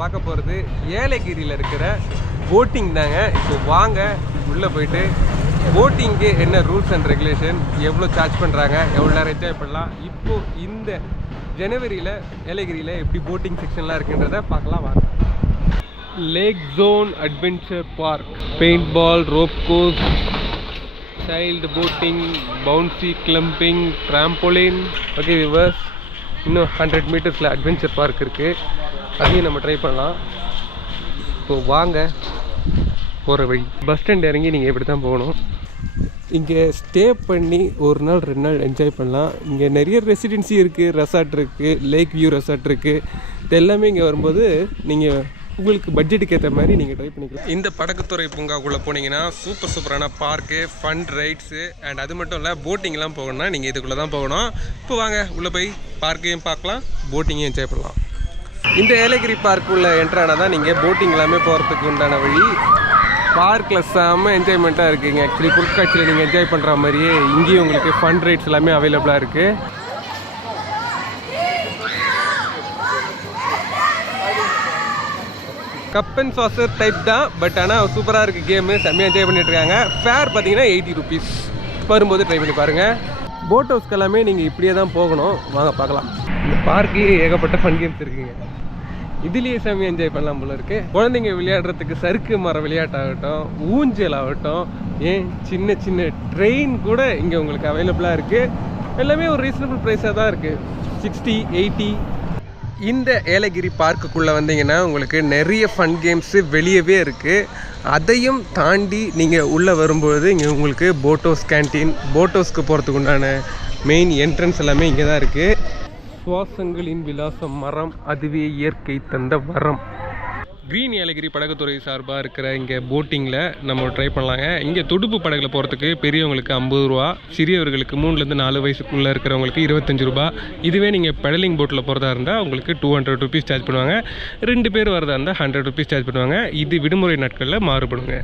பார்க்க போகிறது ஏலகிரியில் இருக்கிற போட்டிங் தாங்க. இப்போ வாங்க உள்ளே போயிட்டு போட்டிங்க்கு என்ன ரூல்ஸ் அண்ட் ரெகுலேஷன், எவ்வளோ சார்ஜ் பண்ணுறாங்க, எவ்வளோ நேரம் என்ஜாய் பண்ணலாம், இப்போது இந்த ஜனவரியில் ஏலகிரியில் எப்படி போட்டிங் செக்ஷன்லாம் இருக்குன்றதை பார்க்கலாம் வாங்க. Lake zone adventure park, paint ball, rope course, child boating, bouncy climbing, trampoline. Okay viewers, இன்னும் 100 மீட்டர்ஸில் அட்வென்ச்சர் பார்க் இருக்குது, அதையும் நம்ம ட்ரை பண்ணலாம். ஸோ வாங்க போகிற வழி. பஸ் ஸ்டாண்ட் இறங்கி நீங்கள் இப்படி தான் போகணும். இங்கே ஸ்டே பண்ணி ஒரு நாள் 2 நாள் என்ஜாய் பண்ணலாம். இங்கே நிறைய ரெசிடென்சி இருக்குது, ரெசார்ட் இருக்குது, லேக் வியூ ரெசார்ட் இருக்குது. இது எல்லாமே இங்கே வரும்போது நீங்கள் உங்களுக்கு பட்ஜெட்டுக்கு ஏற்ற மாதிரி நீங்கள் ட்ரை பண்ணிக்கலாம். இந்த படகுத்துறை பூங்காக்குள்ளே போனீங்கன்னா சூப்பரான பார்க்கு, ஃபன் ரைட்ஸு அண்ட் அது மட்டும் இல்லை போட்டிங்லாம் போகணும்னா நீங்கள் இதுக்குள்ளே தான் போகணும். இப்போ வாங்க உள்ளே போய் பார்க்கையும் பார்க்கலாம், போட்டிங்கையும் என்ஜாய் பண்ணலாம். இந்த ஏலகிரி பார்க் உள்ள என்ட்ரானால் தான் நீங்கள் போட்டிங் எல்லாமே போகிறதுக்கு உண்டான வழி. பார்க்கில் செம்ம என்ஜாய்மெண்ட்டாக இருக்குங்க. ஆக்சுவலி பொருட்காட்சியில் நீங்கள் என்ஜாய் பண்ணுற மாதிரியே இங்கேயும் உங்களுக்கு ஃபன் ரைட்ஸ் எல்லாமே அவைலபிளாக இருக்குது. கப் அண்ட் சாசர் டைப் தான், பட் ஆனால் சூப்பராக இருக்குது கேமு, செம்மையாக என்ஜாய் பண்ணிட்டுருக்காங்க. ஃபேர் பார்த்தீங்கன்னா 80 ருபீஸ். வரும்போது ட்ரை பண்ணி பாருங்கள். போட் ஹவுஸ்க்கு எல்லாமே நீங்கள் இப்படியே தான் போகணும். வாங்க பார்க்கலாம். இந்த பார்க்கு ஏகப்பட்ட ஃபன் கேம்ஸ் இருக்குங்க. இதுலேயே செம்மையாக என்ஜாய் பண்ணலாம் போல இருக்குது. குழந்தைங்க விளையாடுறதுக்கு சறுக்கு மர விளையாட்டாகட்டும், ஊஞ்சல் ஆகட்டும், ஏன் சின்ன ட்ரெயின் கூட இங்கே உங்களுக்கு அவைலபிளாக இருக்குது. எல்லாமே ஒரு ரீசனபிள் ப்ரைஸாக தான் இருக்குது, 60, 80. இந்த ஏலகிரி பார்க்குக்குள்ளே வந்தீங்கன்னா உங்களுக்கு நிறைய ஃபன் கேம்ஸு வெளியவே இருக்குது. அதையும் தாண்டி நீங்கள் உள்ளே வரும்பொழுது இங்கே உங்களுக்கு போட் ஹவுஸ் கேன்டீன், போட் ஹவுஸ்க்கு போகிறதுக்கு உண்டான மெயின் என்ட்ரன்ஸ் எல்லாமே இங்கே தான் இருக்குது. சுவாசங்களின் விலாசம் மரம், அதுவே இயற்கை தந்த வரம். க்ரீன் ஏலகிரி படகுத்துறை சார்பாக இருக்கிற இங்கே போட்டிங்கில் நம்ம ட்ரை பண்ணலாங்க. இங்கே துடுப்பு படகுல போகிறதுக்கு பெரியவங்களுக்கு 50 ரூபா, சிறியவர்களுக்கு 3-4 வயசுக்குள்ளே இருக்கிறவங்களுக்கு 25 ரூபா. இதுவே நீங்கள் பெடலிங் போட்டில் போகிறதா இருந்தால் உங்களுக்கு 200 ருபீஸ் சார்ஜ் பண்ணுவாங்க. 2 பேர் வரதா இருந்தால் 100 ருபீஸ் சார்ஜ் பண்ணுவாங்க. இது விடுமுறை நாட்களில் மாறுபடுங்க.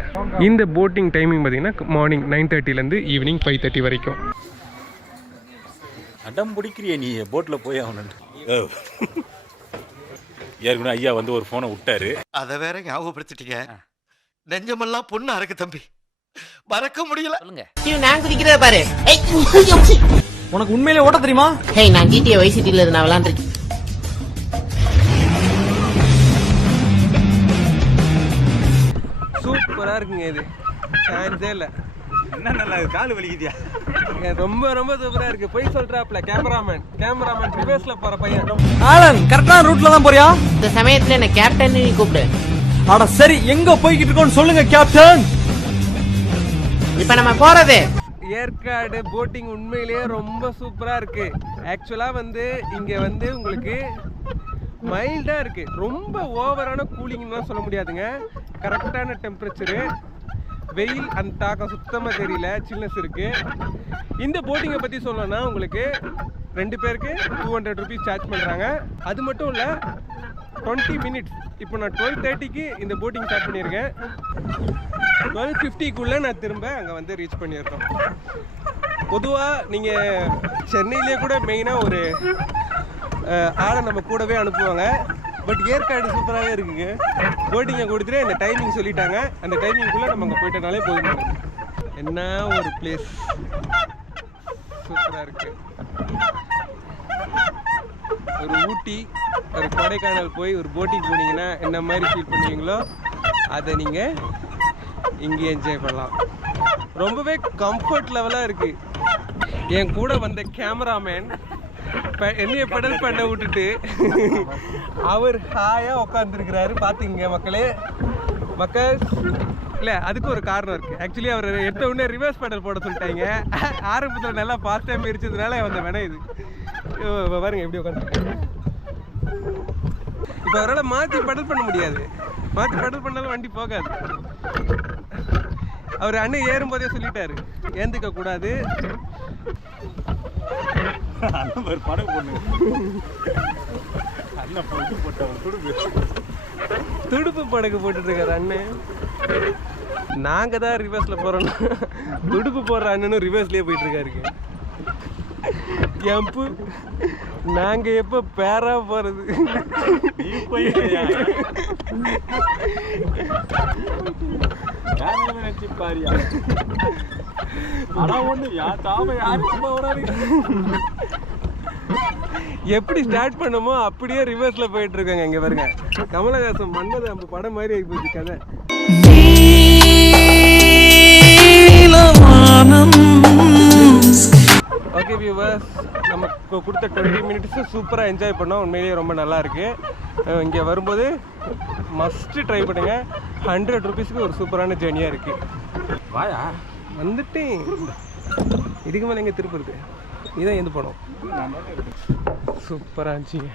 இந்த போட்டிங் டைமிங் பார்த்திங்கன்னா மார்னிங் 9:30லேருந்து ஈவினிங் 5:30 வரைக்கும். அடம் பிடிக்கிறிய நீ போட்டில் போய் ஆகணும். ஏற்கனவே ஐயா வந்து ஒரு ஃபோனை விட்டாரு, அதை வேற ஞாபகப்படுத்திட்டீங்க. நெஞ்சமெல்லாம் பொண்ணு அறக்கு தம்பி, மறக்க முடியல. நான் குதிக்கிறத பாரு. உனக்கு உண்மையிலே ஓட்ட தெரியுமா? ஹேய், நான் GTA Vice Cityல நான் விளையாண்டுருக்கேன். சூப்பராக இருக்குங்க. இது சான்ஸே இல்லை. என்ன நல்லா காலு வலிக்குதியா? ரொம்ப சூப்பராக இருக்குது. போய் சொல்கிறாப்ல கேமராமேன் ரிவர்ஸில் போகிற பையன். ஆலன், கரெக்டான ரூட்ல தான் போறியா? இந்த சமயத்துல என்ன கேப்டன் நீ கூப்பிடு. அட சரி, எங்க போய்கிட்டு இருக்கோம்னு சொல்லுங்க கேப்டன். இப்ப நம்ம போறது ஏற்காடு போட்டிங் உண்மையிலேயே ரொம்ப சூப்பராக இருக்குது. ஆக்சுவலாக வந்து இங்கே வந்து உங்களுக்கு மைல்டாக இருக்குது. ரொம்ப ஓவரான கூலிங்லாம் சொல்ல முடியாதுங்க. கரெக்டான டெம்பரேச்சரு, வெயில் அந்த தாக்கம் சுத்தமாக தெரியல, சில்னஸ் இருக்குது. இந்த போட்டிங்கை பற்றி சொல்லணும்னா உங்களுக்கு 2 பேருக்கு 200 ருபீஸ் சார்ஜ் பண்ணுறாங்க. அது மட்டும் இல்லை, 20 மினிட்ஸ். இப்போ நான் 12:30க்கு இந்த போட்டிங் ஸ்டார்ட் பண்ணியிருக்கேன். 12:50க்குள்ளே நான் திரும்ப அங்கே வந்து ரீச் பண்ணியிருக்கோம். பொதுவாக நீங்கள் சென்னையிலே கூட மெயினாக ஒரு ஆளை நம்ம கூடவே அனுப்புவாங்க. பட் ஏற்காடு சூப்பராகவே இருக்குங்க. போட்டிங்கை கொடுத்துட்டு அந்த டைமிங் சொல்லிட்டாங்க. அந்த டைமிங்குள்ளே நம்ம அங்கே போயிட்டனாலே போதும். என்ன ஒரு பிளேஸ், சூப்பராக இருக்குது. ஒரு ஊட்டி, ஒரு கொடைக்கானல் போய் ஒரு போட்டிங் போனீங்கன்னா என்ன மாதிரி ஃபீல் பண்ணுவீங்களோ அதை நீங்கள் இங்கே என்ஜாய் பண்ணலாம். ரொம்பவே கம்ஃபர்ட் லெவலாக இருக்குது. என் கூட வந்த கேமராமேன் என்னைய பெடல் பண்ண விட்டுட்டு அவர் ஹாயாக உட்காந்துருக்கிறாரு. பார்த்துங்க மக்களே. இல்லை, அதுக்கு ஒரு காரணம் இருக்குது. ஆக்சுவலி அவர் எடுத்த உடனே ரிவர்ஸ் பெடல் போட சொல்லிட்டாங்க. ஆரம்பத்தில் நல்லா ஃபாஸ்ட்டாக மிரிச்சதுனால வந்த வேணாம் இது. பாருங்க எப்படி உட்காந்துருக்காங்க. இப்போ அவரால் மாற்றி பெடல் பண்ண முடியாது. மாற்றி பெடல் பண்ணாலும் வண்டி போகாது. அவர் அண்ணன் ஏறும்போதே சொல்லிட்டாரு, ஏந்துக்க கூடாது. துடுப்பு படகு போட்டுட்டு இருக்காரு அண்ணன். நாங்க தான் ரிவர்ஸ்ல போறோம். துடுப்பு போடுற அண்ணனும் ரிவர்ஸ்லயே போயிட்டு இருக்காருங்க. கேம்ப்பு நாங்க எப்ப பேரா போறது? நீ போயிட்டியா? நினைச்சு பாரியா? ஆனா ஒண்ணு யாரும் வராது. எப்படி ஸ்டார்ட் பண்ணமோ அப்படியே ரிவர்ஸ்ல போயிட்டு இருக்காங்க. இங்க பாருங்க, கமலஹாசன் மன்னது நம்ம படம் மாதிரி ஆகி போச்சு கதை. ஓகே வியூவர்ஸ், நமக்கு கொடுத்த 20 மினிட்ஸ் சூப்பராக என்ஜாய் பண்ணோம். உண்மையிலேயே ரொம்ப நல்லா இருக்கு. இங்கே வரும்போது மஸ்ட் ட்ரை பண்ணுங்க. 100 ரூபீஸ்க்கு ஒரு சூப்பரான ஜேர்னியாக இருக்கு. வாயா வந்துட்டு இதுக்கு மேலே எங்கே திருப்பி இதான் எந்த படம் சூப்பராக இருந்துச்சுங்க.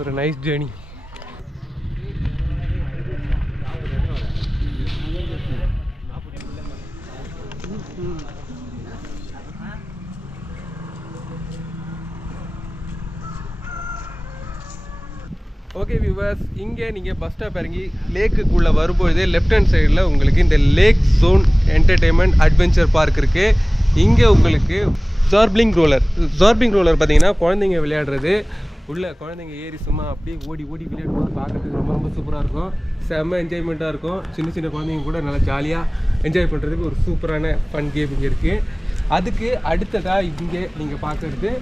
ஒரு நைஸ் ஜேர்னி. ஓகே வியூவர்ஸ், இங்கே நீங்கள் பஸ் ஸ்டாப் இறங்கி லேக்குக்குள்ளே வரும்பொழுது லெஃப்ட் ஹேண்ட் சைடில் உங்களுக்கு இந்த lake zone entertainment adventure park இருக்குது. இங்கே உங்களுக்கு ஜார்பிங் ரோலர் பார்த்தீங்கன்னா குழந்தைங்க விளையாடுறது. உள்ள குழந்தைங்க ஏறி சும்மா அப்படியே ஓடி விளையாடும்போது பார்க்குறதுக்கு ரொம்ப சூப்பராக இருக்கும். செம்ம என்ஜாய்மெண்ட்டாக இருக்கும். சின்ன குழந்தைங்க கூட நல்லா ஜாலியாக என்ஜாய் பண்ணுறதுக்கு ஒரு சூப்பரான ஃபன் கேம் இங்கே இருக்குது. அதுக்கு அடுத்ததாக இங்கே நீங்கள் பார்க்குறது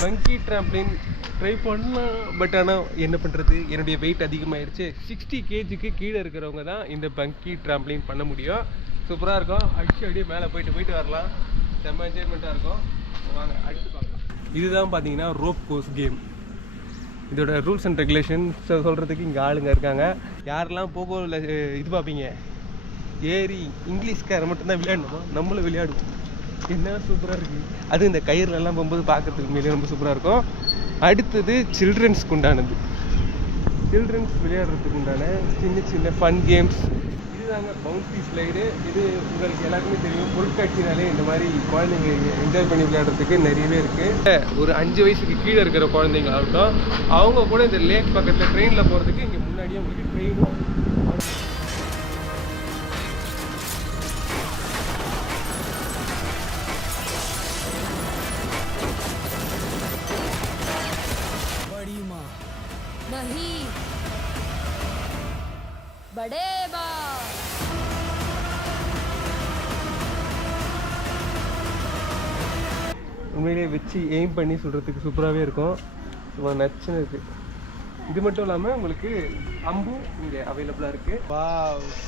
பங்கி ட்ராம்ப்ளின் ட்ரை பண்ணலாம். பட் ஆனால் என்ன பண்ணுறது, என்னுடைய வெயிட் அதிகமாகிடுச்சு. 60 kgக்கு கீழே இருக்கிறவங்க தான் இந்த பங்கி ட்ராம்ப்ளின் பண்ண முடியும். சூப்பராக இருக்கும். அப்படியே மேலே போயிட்டு வரலாம். செம்ம என்ஜாய்மெண்ட்டாக இருக்கும். வாங்க அடுத்து பார்க்கலாம். இதுதான் பார்த்தீங்கன்னா ரோப் கோர்ஸ் கேம். இதோட ரூல்ஸ் அண்ட் ரெகுலேஷன்ஸ் சொல்கிறதுக்கு இங்கே ஆளுங்க இருக்காங்க. யாரெல்லாம் போகல இது பார்ப்பீங்க, ஏறி இங்கிலீஷ்கார மட்டும்தான் விளையாடணுமா, நம்மளும் விளையாடுவோம். என்ன சூப்பராக இருக்குது. அது இந்த கயிறுலலாம் போகும்போது பார்க்குறதுக்கு மேலே ரொம்ப சூப்பராக இருக்கும். அடுத்தது சில்ட்ரன்ஸ்க்கு உண்டானது. சில்ட்ரன்ஸ் விளையாடுறதுக்கு உண்டான சின்ன ஃபன் கேம்ஸ். இதுதாங்க பவுன்சி ஸ்லைடு. இது உங்களுக்கு எல்லாருக்குமே தெரியும். பொருட்காட்சினாலே இந்த மாதிரி குழந்தைங்க என்ஜாய் பண்ணி விளையாடுறதுக்கு நிறையவே இருக்குது. ஒரு 5 வயசுக்கு கீழே இருக்கிற குழந்தைங்க ஆகட்டும், அவங்க கூட இந்த லேக் பக்கத்தில் ட்ரெயினில் போகிறதுக்கு இங்கே முன்னாடியே உங்களுக்கு ட்ரெயினும் नहीं बड़े बा உண்மையிலேயே வச்சு எய்ம் பண்ணி சொல்கிறதுக்கு சூப்பராகவே இருக்கும். சும்மா நச்சுன்னு இருக்குது. இது மட்டும் இல்லாமல் உங்களுக்கு அம்பு இங்கே அவைலபிளாக இருக்குது. வா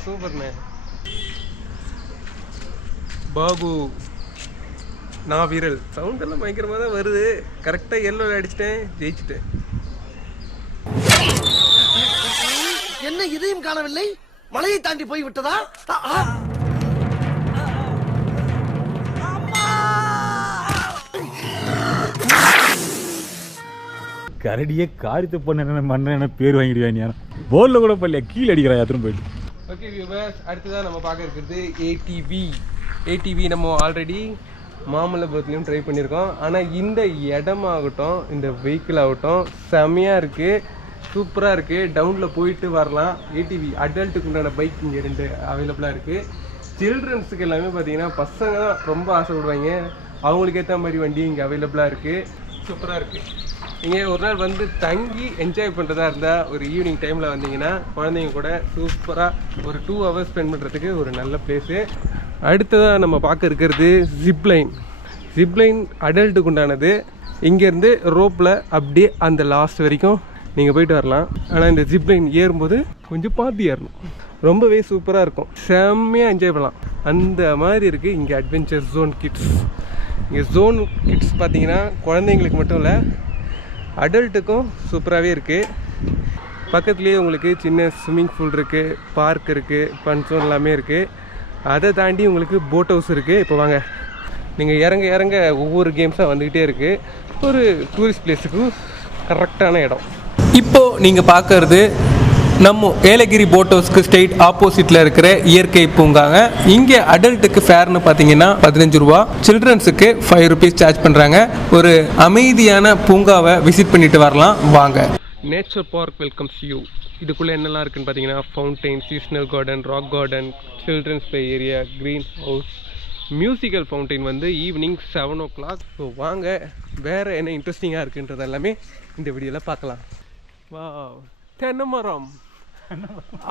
சூப்பர்ண்ணே. பாபு நான் வீரல் சவுண்டெல்லாம் பயங்கரமாக தான் வருது. கரெக்டாக எல்லோவில் அடிச்சிட்டேன், ஜெயிச்சிட்டேன். என்ன இதையும் காணவில்லை? மலையை தாண்டி போய் விட்டதா? கரடியே காரியத்தை பண்ண பேர் வாங்கிடுவேன். போர்டில் கூட பண்ணல, கீழே அடிக்கிறா யாத்திரம் போயிட்டு. ஓகே வியூவர்ஸ், அடுத்ததான் நம்ம பார்க்க இருக்கிறது ஏடிவி. நம்ம ஆல்ரெடி மாமல்லபுரத்துலையும் ட்ரை பண்ணியிருக்கோம். ஆனால் இந்த இடமாகட்டும், இந்த வெஹிக்கிள் ஆகட்டும் செம்மையாக இருக்குது, சூப்பராக இருக்குது. டவுனில் போயிட்டு வரலாம். ஏடிவி அடல்ட்டுக்கு உண்டான பைக் இங்கே 2 அவைலபிளாக இருக்குது. சில்ட்ரன்ஸுக்கு எல்லாமே பார்த்தீங்கன்னா பசங்க தான் ரொம்ப ஆசைப்படுவாங்க. அவங்களுக்கு ஏற்ற மாதிரி வண்டி இங்கே அவைலபிளாக இருக்குது. சூப்பராக இருக்குது. நீங்கள் ஒரு நாள் வந்து தங்கி என்ஜாய் பண்ணுறதா இருந்தால் ஒரு ஈவினிங் டைமில் வந்தீங்கன்னா குழந்தைங்க கூட சூப்பராக ஒரு 2 hours ஸ்பெண்ட் பண்ணுறதுக்கு ஒரு நல்ல பிளேஸு. அடுத்ததாக நம்ம பார்க்க இருக்கிறது ஜிப்லைன் அடல்ட்டுக்கு உண்டானது. இங்கேருந்து ரோப்பில் அப்படியே அந்த லாஸ்ட் வரைக்கும் நீங்கள் போயிட்டு வரலாம். ஆனால் இந்த ஜிப்லைன் ஏறும்போது கொஞ்சம் பார்த்து ஏறணும். ரொம்பவே சூப்பராக இருக்கும். செம்மையாக என்ஜாய் பண்ணலாம். அந்த மாதிரி இருக்குது இங்கே அட்வென்ச்சர் ஜோன் கிட்ஸ். இங்கே ஜோன் கிட்ஸ் பார்த்தீங்கன்னா குழந்தைங்களுக்கு மட்டும் இல்லை, அடல்ட்டுக்கும் சூப்பராகவே இருக்குது. பக்கத்துலேயே உங்களுக்கு சின்ன ஸ்விம்மிங் பூல் இருக்குது, பார்க் இருக்குது, ஃபன் ஜோன் எல்லாமே இருக்குது. அதை தாண்டி உங்களுக்கு போட் ஹவுஸ் இருக்குது. இப்போ வாங்க, நீங்கள் இறங்க ஒவ்வொரு கேம்ஸாக வந்துக்கிட்டே இருக்குது. ஒரு டூரிஸ்ட் பிளேஸுக்கு கரெக்டான இடம். இப்போது நீங்கள் பார்க்கறது நம்ம ஏலகிரி போட் ஹவுஸ்க்கு ஸ்ட்ரெயிட் ஆப்போசிட்டில் இருக்கிற இயற்கை பூங்காங்க. இங்கே அடல்ட்டுக்கு ஃபேர்னு பார்த்தீங்கன்னா 15 ரூபா, சில்ட்ரன்ஸுக்கு 5 rupees சார்ஜ் பண்ணுறாங்க. ஒரு அமைதியான பூங்காவை விசிட் பண்ணிட்டு வரலாம் வாங்க. Nature park welcomes you. இதுக்குள்ளே என்னெல்லாம் இருக்குன்னு பார்த்தீங்கன்னா fountain, seasonal garden, rock garden, children's play area, green house, musical fountain வந்து ஈவினிங் 7 o'clock. ஸோ வாங்க வேறு என்ன இன்ட்ரெஸ்டிங்காக இருக்குன்றது எல்லாமே இந்த வீடியோவில் பார்க்கலாம். வா தென்னை மரம்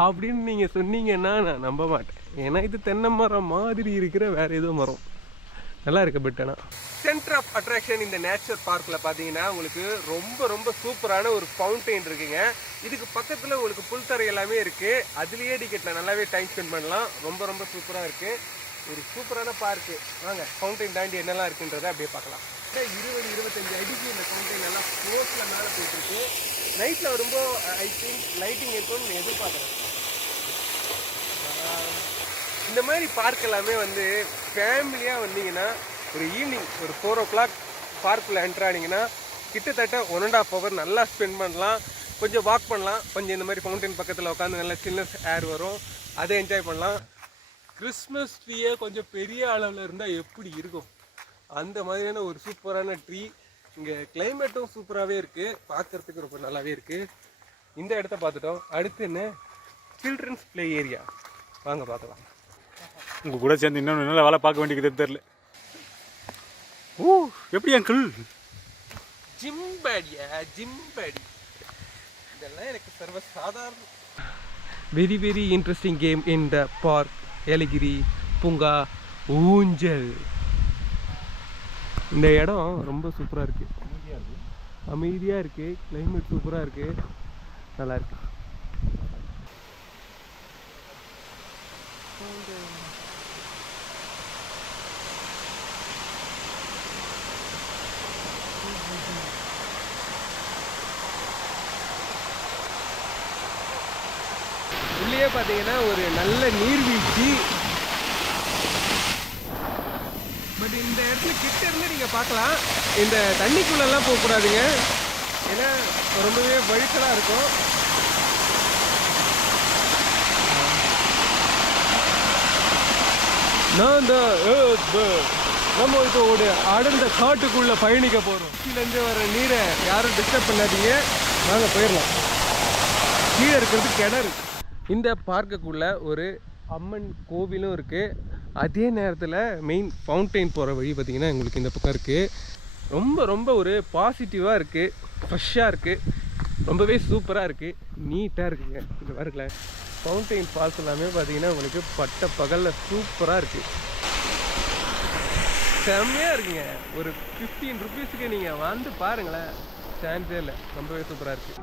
அப்படின்னு நீங்கள் சொன்னீங்கன்னா நான் நம்ப மாட்டேன். ஏன்னா இது தென்னை மரம் மாதிரி இருக்கிற வேறு ஏதோ மரம் நல்லா இருக்கு. பட் ஆனால் சென்டர் ஆஃப் அட்ராக்ஷன் இந்த நேச்சர் பார்க்கில் பார்த்தீங்கன்னா உங்களுக்கு ரொம்ப ரொம்ப சூப்பரான ஒரு ஃபவுண்டைன் இருக்குங்க. இதுக்கு பக்கத்தில் உங்களுக்கு புல்தரை எல்லாமே இருக்குது. அதுலேயே டிக்கெட்டில் நல்லாவே டைம் ஸ்பெண்ட் பண்ணலாம். ரொம்ப ரொம்ப சூப்பராக இருக்குது. ஒரு சூப்பரான பார்க்கு. வாங்க ஃபவுண்டைன் தாண்டி என்னெல்லாம் இருக்குன்றதை அப்படியே பார்க்கலாம். 20-25 அடிக்கு இந்த ஃபவுண்டைன் எல்லாம் ஸ்போர்ட்ஸில் மேலே போயிட்டுருக்கு. நைட்டில் வரும்போது ஐ திங்க் லைட்டிங் இருக்கும்னு எதிர்பார்க்குறேன். இந்த மாதிரி பார்க் எல்லாமே வந்து ஃபேமிலியாக வந்தீங்கன்னா ஒரு ஈவினிங் ஒரு 4 o'clock பார்க்கில் என்ட்ரு ஆனீங்கன்னா கிட்டத்தட்ட 1.5 hour நல்லா ஸ்பெண்ட் பண்ணலாம். கொஞ்சம் வாக் பண்ணலாம். கொஞ்சம் இந்த மாதிரி ஃபவுண்டைன் பக்கத்தில் உட்காந்து நல்லா சில்னஸ் ஏர் வரும். அதை என்ஜாய் பண்ணலாம். கிறிஸ்மஸ் ட்ரீயே கொஞ்சம் பெரிய அளவில் இருந்தால் எப்படி இருக்கும் அந்த மாதிரியான ஒரு சூப்பரான ட்ரீ. இங்கே கிளைமேட்டும் சூப்பராகவே இருக்குது. பார்க்குறதுக்கு ரொம்ப நல்லாவே இருக்குது. இந்த இடத்த பார்த்துட்டோம். அடுத்து என்ன சில்ட்ரன்ஸ் ப்ளே ஏரியா. வாங்க பார்க்கலாம். உங்கள் கூட சேர்ந்து இன்னொன்று நல்ல வேலை பார்க்க வேண்டியது தெரில. ஓ எப்படி அங்கிள் ஜிம்பேடியா ஜிம்பேடி இதெல்லாம் எனக்கு சர்வசாதாரண. Very very interesting game in the park. Yelagiri பூங்கா ஊஞ்சல். இந்த இடம் ரொம்ப சூப்பராக இருக்குது. அமைதியாக இருக்குது. கிளைமேட் சூப்பராக இருக்குது. நல்லா இருக்கு. உள்ளே பார்த்தீங்கன்னா ஒரு நல்ல நீர்வீழ்ச்சி. பட் இந்த இடத்துல கிட்ட இருந்து நீங்கள் பார்க்கலாம். இந்த தண்ணிக்குள்ளெல்லாம் போகக்கூடாதுங்க. ஏன்னா ரொம்பவே வழுக்கலாக இருக்கும். நான் நம்ம இப்போ ஒரு அடர்ந்த காட்டுக்குள்ளே பயணிக்க போகிறோம். கீழேருந்து வர நீரை யாரும் டிஸ்டர்ப் பண்ணாதீங்க. வாங்க போயிடலாம். கீழே இருக்கிறது கிணறு. இந்த பார்க்குக்குள்ளே ஒரு அம்மன் கோவிலும் இருக்குது. அதே நேரத்தில் மெயின் ஃபவுண்டைன் போகிற வழி பார்த்திங்கன்னா எங்களுக்கு இந்த பக்கம் இருக்குது. ரொம்ப ரொம்ப ஒரு பாசிட்டிவாக இருக்குது. ஃப்ரெஷ்ஷாக இருக்குது. ரொம்பவே சூப்பராக இருக்குது. நீட்டாக இருக்குங்க. இந்த பாருங்களேன் ஃபவுண்டைன் ஃபால்ஸ் எல்லாமே பார்த்திங்கன்னா உங்களுக்கு பட்ட பகலில் சூப்பராக இருக்குது. செம்மையாக இருக்குங்க. ஒரு 15 rupeesக்கு நீங்கள் வந்து பாருங்களேன். சான்ஸே இல்லை. ரொம்பவே சூப்பராக இருக்குது.